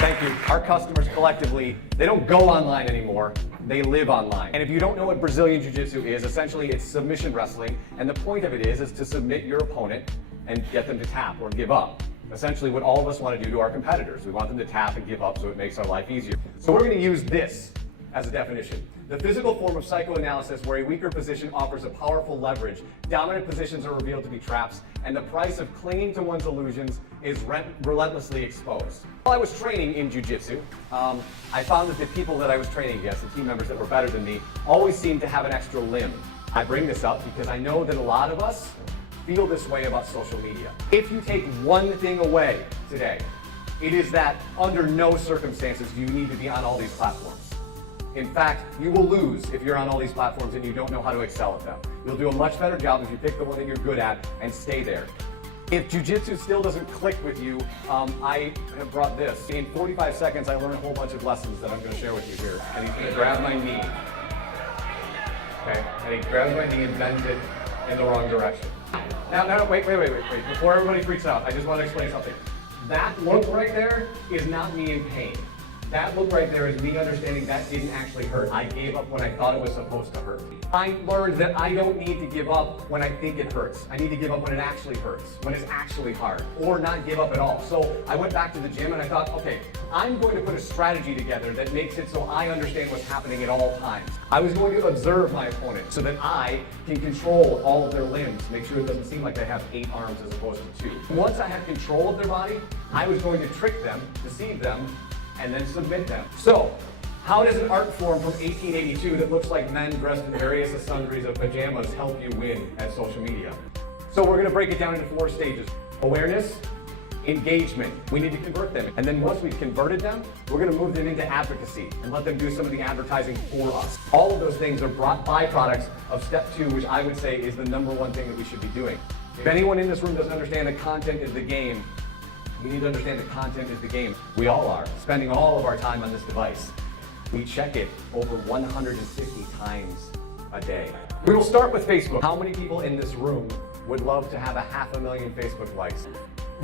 Thank you. Our customers collectively, they don't go online anymore, they live online. And if you don't know what Brazilian Jiu Jitsu is, essentially it's submission wrestling, and the point of it is to submit your opponent and get them to tap or give up. Essentially what all of us want to do to our competitors. We want them to tap and give up so it makes our life easier. So we're going to use this as a definition. The physical form of psychoanalysis where a weaker position offers a powerful leverage, dominant positions are revealed to be traps, and the price of clinging to one's illusions is relentlessly exposed. While I was training in jiu-jitsu, I found that the people that I was training against, the team members that were better than me, always seemed to have an extra limb. I bring this up because I know that a lot of us feel this way about social media. If you take one thing away today, it is that under no circumstances do you need to be on all these platforms. In fact, you will lose if you're on all these platforms and you don't know how to excel at them. You'll do a much better job if you pick the one that you're good at and stay there. If jiu-jitsu still doesn't click with you, I have brought this. In 45 seconds, I learned a whole bunch of lessons that I'm going to share with you here. And he's going to grab my knee. Okay? And he grabs my knee and bends it in the wrong direction. Now, wait. Before everybody freaks out, I just want to explain something. That look right there is not me in pain. That look right there is me understanding that didn't actually hurt. I gave up when I thought it was supposed to hurt. I learned that I don't need to give up when I think it hurts. I need to give up when it actually hurts, when it's actually hard, or not give up at all. So I went back to the gym and I thought, okay, I'm going to put a strategy together that makes it so I understand what's happening at all times. I was going to observe my opponent so that I can control all of their limbs, make sure it doesn't seem like they have 8 arms as opposed to 2. Once I had control of their body, I was going to trick them, deceive them, and then submit them. So, how does an art form from 1882 that looks like men dressed in various sundries of pajamas help you win at social media? So we're gonna break it down into 4 stages. Awareness, engagement. We need to convert them. And then once we've converted them, we're gonna move them into advocacy and let them do some of the advertising for us. All of those things are byproducts of step 2, which I would say is the #1 thing that we should be doing. If anyone in this room doesn't understand that content is the game, we need to understand that content is the game. We all are, spending all of our time on this device. We check it over 150 times a day. We will start with Facebook. How many people in this room would love to have 500,000 Facebook likes?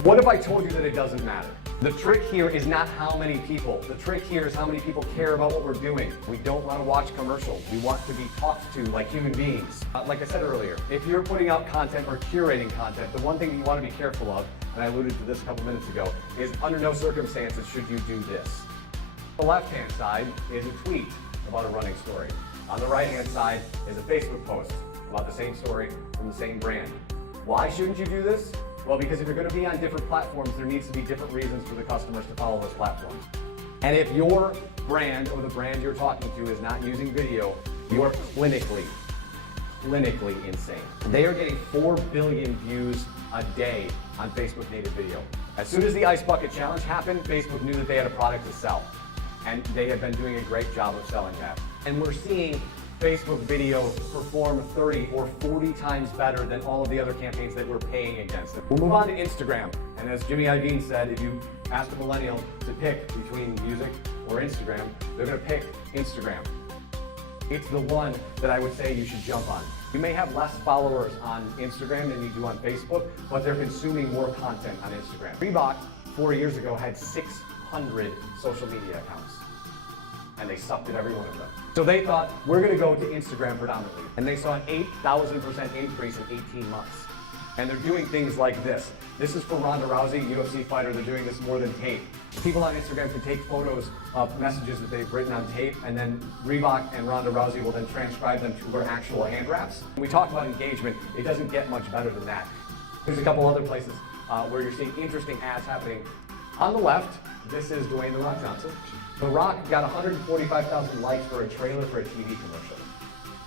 What if I told you that it doesn't matter? The trick here is not how many people. The trick here is how many people care about what we're doing. We don't want to watch commercials. We want to be talked to like human beings. Like I said earlier, if you're putting out content or curating content, the one thing that you want to be careful of, and I alluded to this a couple minutes ago, is under no circumstances should you do this. The left-hand side is a tweet about a running story. On the right-hand side is a Facebook post about the same story from the same brand. Why shouldn't you do this? Well, because if you're going to be on different platforms, there needs to be different reasons for the customers to follow those platforms. And if your brand or the brand you're talking to is not using video, you are clinically insane. They are getting 4 billion views a day on Facebook native video. As soon as the Ice Bucket Challenge happened, Facebook knew that they had a product to sell. And they have been doing a great job of selling that. And we're seeing Facebook video perform 30 or 40 times better than all of the other campaigns that we're paying against. We'll move on to Instagram. And as Jimmy Iovine said, if you ask a millennial to pick between music or Instagram, they're gonna pick Instagram. It's the one that I would say you should jump on. You may have less followers on Instagram than you do on Facebook, but they're consuming more content on Instagram. Reebok 4 years ago had 600 social media accounts, and they sucked at every one of them. So they thought, we're gonna go to Instagram predominantly. And they saw an 8,000% increase in 18 months. And they're doing things like this. This is for Ronda Rousey, UFC fighter. They're doing this more than tape. People on Instagram can take photos of messages that they've written on tape, and then Reebok and Ronda Rousey will then transcribe them to her actual hand wraps. When we talk about engagement, it doesn't get much better than that. There's a couple other places where you're seeing interesting ads happening. On the left, this is Dwayne "The Rock" Johnson. The Rock got 145,000 likes for a trailer for a TV commercial.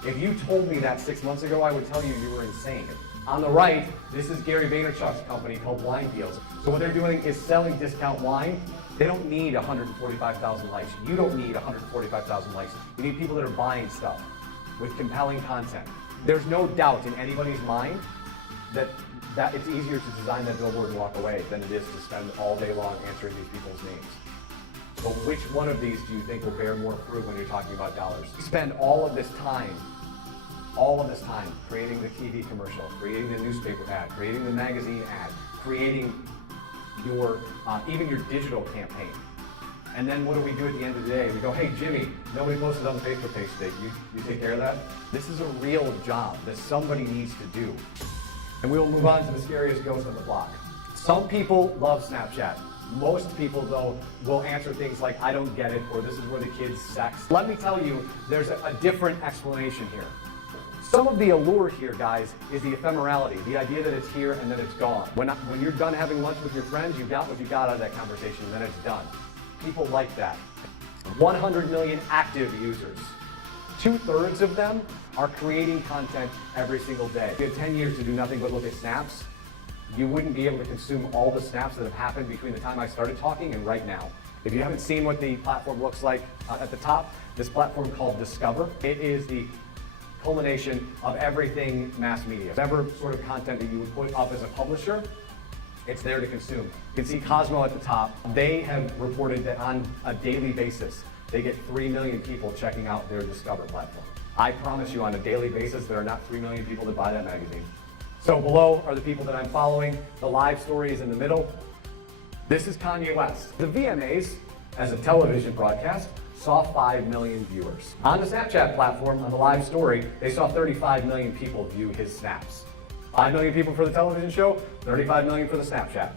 If you told me that 6 months ago, I would tell you you were insane. On the right, this is Gary Vaynerchuk's company called Wine Deals. So what they're doing is selling discount wine. They don't need 145,000 likes. You don't need 145,000 likes. You need people that are buying stuff with compelling content. There's no doubt in anybody's mind that it's easier to design that billboard and walk away than it is to spend all day long answering these people's names. But which one of these do you think will bear more fruit when you're talking about dollars? You spend all of this time creating the TV commercial, creating the newspaper ad, creating the magazine ad, creating your even your digital campaign. And then what do we do at the end of the day? We go, hey, Jimmy, nobody posted on the Facebook page today. You take care of that? This is a real job that somebody needs to do. And we will move on to the scariest ghost on the block. Some people love Snapchat. Most people, though, will answer things like, I don't get it, or this is where the kids sex. Let me tell you, there's a different explanation here. Some of the allure here, guys, is the ephemerality, the idea that it's here and then it's gone. When you're done having lunch with your friends, you got what you got out of that conversation, and then it's done. People like that. 100 million active users. 2/3 of them are creating content every single day. If you had 10 years to do nothing but look at snaps, you wouldn't be able to consume all the snaps that have happened between the time I started talking and right now. If you haven't seen what the platform looks like at the top, this platform called Discover, it is the culmination of everything mass media. Whatever sort of content that you would put up as a publisher, it's there to consume. You can see Cosmo at the top. They have reported that on a daily basis, they get 3 million people checking out their Discover platform. I promise you on a daily basis, there are not 3 million people that buy that magazine. So below are the people that I'm following. The live story is in the middle. This is Kanye West. The VMAs, as a television broadcast, saw 5 million viewers. On the Snapchat platform, on the live story, they saw 35 million people view his snaps. 5 million people for the television show, 35 million for the Snapchat.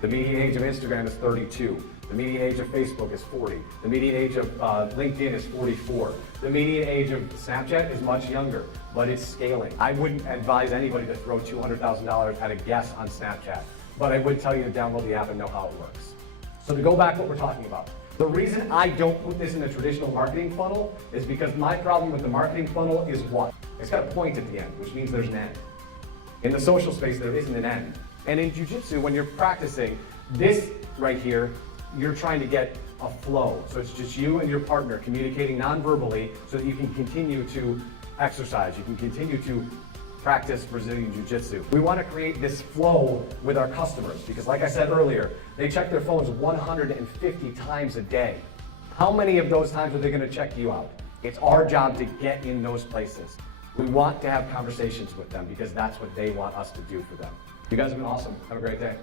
The median age of Instagram is 32. The median age of Facebook is 40. The median age of LinkedIn is 44. The median age of Snapchat is much younger, but it's scaling. I wouldn't advise anybody to throw $200,000 at a guess on Snapchat, but I would tell you to download the app and know how it works. So to go back to what we're talking about, the reason I don't put this in a traditional marketing funnel is because my problem with the marketing funnel is what? It's got a point at the end, which means there's an end. In the social space, there isn't an end. And in jiu-jitsu, when you're practicing, this right here, you're trying to get a flow. So it's just you and your partner communicating non-verbally so that you can continue to exercise, you can continue to practice Brazilian Jiu-Jitsu. We want to create this flow with our customers because like I said earlier, they check their phones 150 times a day. How many of those times are they going to check you out? It's our job to get in those places. We want to have conversations with them because that's what they want us to do for them. You guys have been awesome. Have a great day.